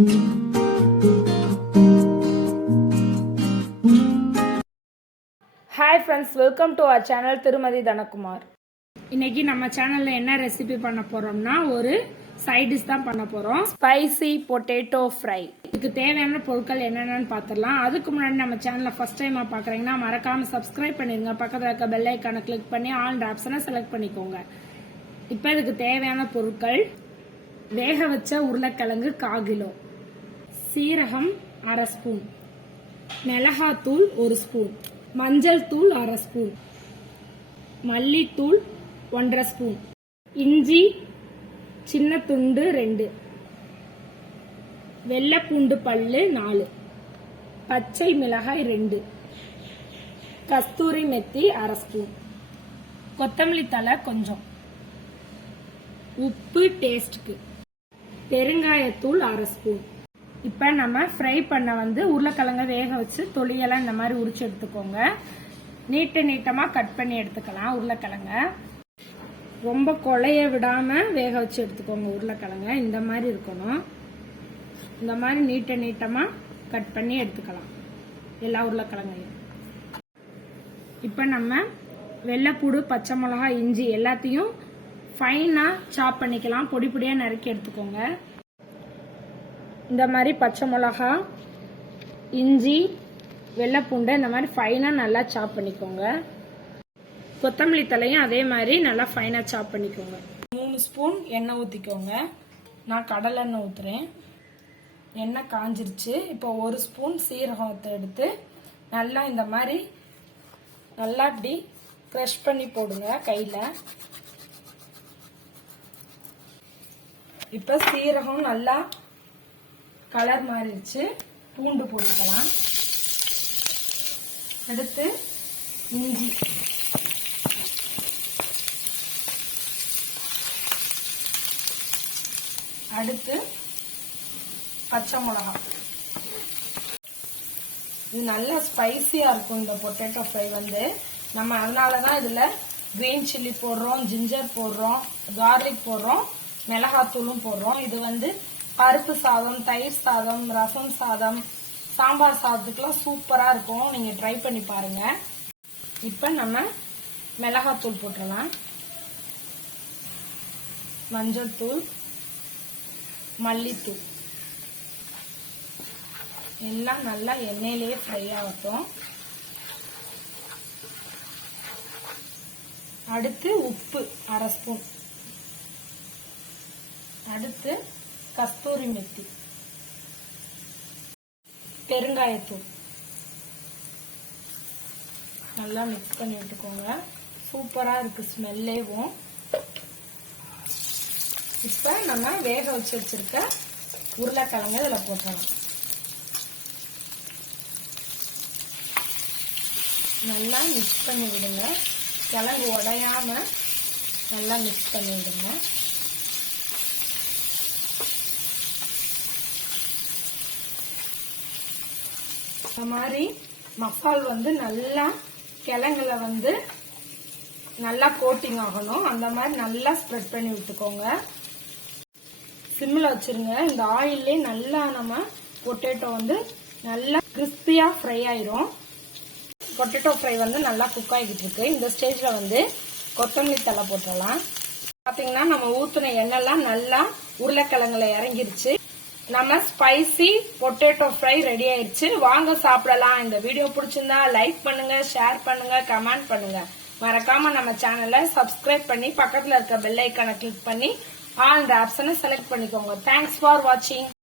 Hi friends, welcome to our channel Thirumathi Dhanakumar. இன்னைக்கு நம்ம சேனல்ல என்ன ரெசிபி பண்ண போறோம்னா ஒரு சைட் டிஷ் தான் பண்ண போறோம். Spicy potato fry. இதுக்கு தேவையான பொருட்கள் என்னென்னன்னு பார்த்துடலாம். அதுக்கு முன்னாடி நம்ம சேனலை ஃபர்ஸ்ட் டைமா பார்க்குறீங்கன்னா மறக்காம சப்ஸ்கிரைப் பண்ணிருங்க. பக்கத்தில் இருக்க பெல் ஐக்கானை கிளிக் பண்ணி ஆல் ஆப்ஷனை செலக்ட் பண்ணிக்கோங்க. இப்போ இதுக்கு தேவையான பொருட்கள்: வேக வச்ச உருளைக்கிழங்கு 1/4 கிலோ, சீரகம் 1/2 ஸ்பூன், மிளகாத்தூள் 1 ஸ்பூன், மஞ்சள் தூள் 1/2 ஸ்பூன், மல்லித்தூள் 1/2 ஸ்பூன், இஞ்சி சின்ன துண்டு 2, வெள்ளைப்பூண்டு பல்லு 4, பச்சை மிளகாய் 2, கஸ்தூரி மெத்தி 1/2 ஸ்பூன், கொத்தமல்லி தழை கொஞ்சம், உப்பு டேஸ்ட்க்கு, பெருங்காயத்தூள் 1/2 ஸ்பூன். இப்போ நம்ம ஃப்ரை பண்ண உருளைக்கிழங்க வேக வச்சு தொலியெல்லாம் இந்த மாதிரி உரிச்சு எடுத்துக்கோங்க. நீட்டமாக கட் பண்ணி எடுத்துக்கலாம். உருளைக்கிழங்க ரொம்ப கொலைய விடாம வேக வச்சு எடுத்துக்கோங்க. உருளைக்கிழங்க இந்த மாதிரி இருக்கணும். இந்த மாதிரி நீட்டமா கட் பண்ணி எடுத்துக்கலாம் எல்லா உருளைக்கிழங்கையும். இப்போ நம்ம வெள்ளைப்பூடு, பச்சை மிளகாய், இஞ்சி எல்லாத்தையும் ஃபைனா சாப் பண்ணிக்கலாம். பொடி பொடியா நறுக்கி எடுத்துக்கோங்க. இந்த மாதிரி பச்சை மிளகா, இஞ்சி, வெள்ளைப்பூண்டை இந்த மாதிரி ஃபைனா நல்லா சாப் பண்ணிக்கோங்க. கொத்தமல்லி தலையும் அதே மாதிரி நல்லா ஃபைனா சாப் பண்ணிக்கோங்க. 3 ஸ்பூன் எண்ணெய் ஊற்றிக்கோங்க. நான் கடலை எண்ணெய் ஊற்றுறேன். எண்ணெய் காஞ்சிருச்சு. இப்போ 1 ஸ்பூன் சீரகத்தை எடுத்து நல்லா இந்த மாதிரி நல்லா இப்படி க்ரஷ் பண்ணி போடுங்க கையில். இப்போ சீரகம் நல்லா கலர் மாறிடுச்சு. பூண்டு போட்டுக்கலாம். அடுத்து இஞ்சி, அடுத்து பச்சை மிளகா. இது நல்லா ஸ்பைசியா இருக்கும். இந்த பொட்டேட்டோ ஃப்ரை நம்ம அதனாலதான் இதுல கிரீன் சில்லி போடுறோம், ஜிஞ்சர் போடுறோம், கார்லிக் போடுறோம், மிளகாத்தூளும் போடுறோம். இது பருப்பு சாதம், தயிர் சாதம், ரசம் சாதம், சாம்பார் சாதத்துக்குலாம் சூப்பரா இருக்கும். நீங்க ட்ரை பண்ணி பாருங்க. இப்ப நம்ம மிளகாத்தூள் போட்டுடலாம். மஞ்சள் தூள், மல்லித்தூள் எல்லாம் நல்லா எண்ணெயிலேயே ஃப்ரை ஆகட்டும். அடுத்து உப்பு 1/2 ஸ்பூன். அடுத்து கஸ்தூரி மெத்தி, பெருங்காயத்தூள் நல்லா மிக்ஸ் பண்ணி விட்டுக்கோங்க. சூப்பரா இருக்கு ஸ்மெல்லேவும். இப்ப நம்ம வேக வச்சிருக்க உருளைக்கிழங்கு இதுல போட்டலாம். நல்லா மிக்ஸ் பண்ணி விடுங்க. கிழங்கு உடையாம நல்லா மிக்ஸ் பண்ணி விடுங்க. இந்த மாதிரி மசால் நல்லா கிழங்குல நல்லா கோட்டிங் ஆகணும். அந்த மாதிரி நல்லா ஸ்ப்ரெட் பண்ணி விட்டுக்கோங்க. சிம்ல வச்சிருங்க. இந்த ஆயிலே நல்லா நம்ம பொட்டேட்டோ நல்லா கிறிஸ்பியா ஃப்ரை ஆயிரும். பொட்டேட்டோ ஃப்ரை நல்லா குக் ஆகிட்டு இருக்கு. இந்த ஸ்டேஜ்ல கொத்தமல்லி தழை போட்டுடலாம். பாத்தீங்கன்னா நம்ம ஊத்துன எண்ணெய்லாம் நல்லா உருளைக்கிழங்குல இறங்கிருச்சு. நம்ம ஸ்பைசி பொட்டேட்டோ ஃப்ரை ரெடி ஆயிடுச்சு. வாங்க சாப்பிடலாம். இந்த வீடியோ பிடிச்சிருந்தா லைக் பண்ணுங்க, ஷேர் பண்ணுங்க, கமெண்ட் பண்ணுங்க. மறக்காம நம்ம சேனலை சப்ஸ்கிரைப் பண்ணி பக்கத்துல இருக்க பெல் ஐக்கானை கிளிக் பண்ணி ஆல் ஆப்ஷனை செலக்ட் பண்ணிக்கோங்க. தேங்க்ஸ் ஃபார் வாட்சிங்.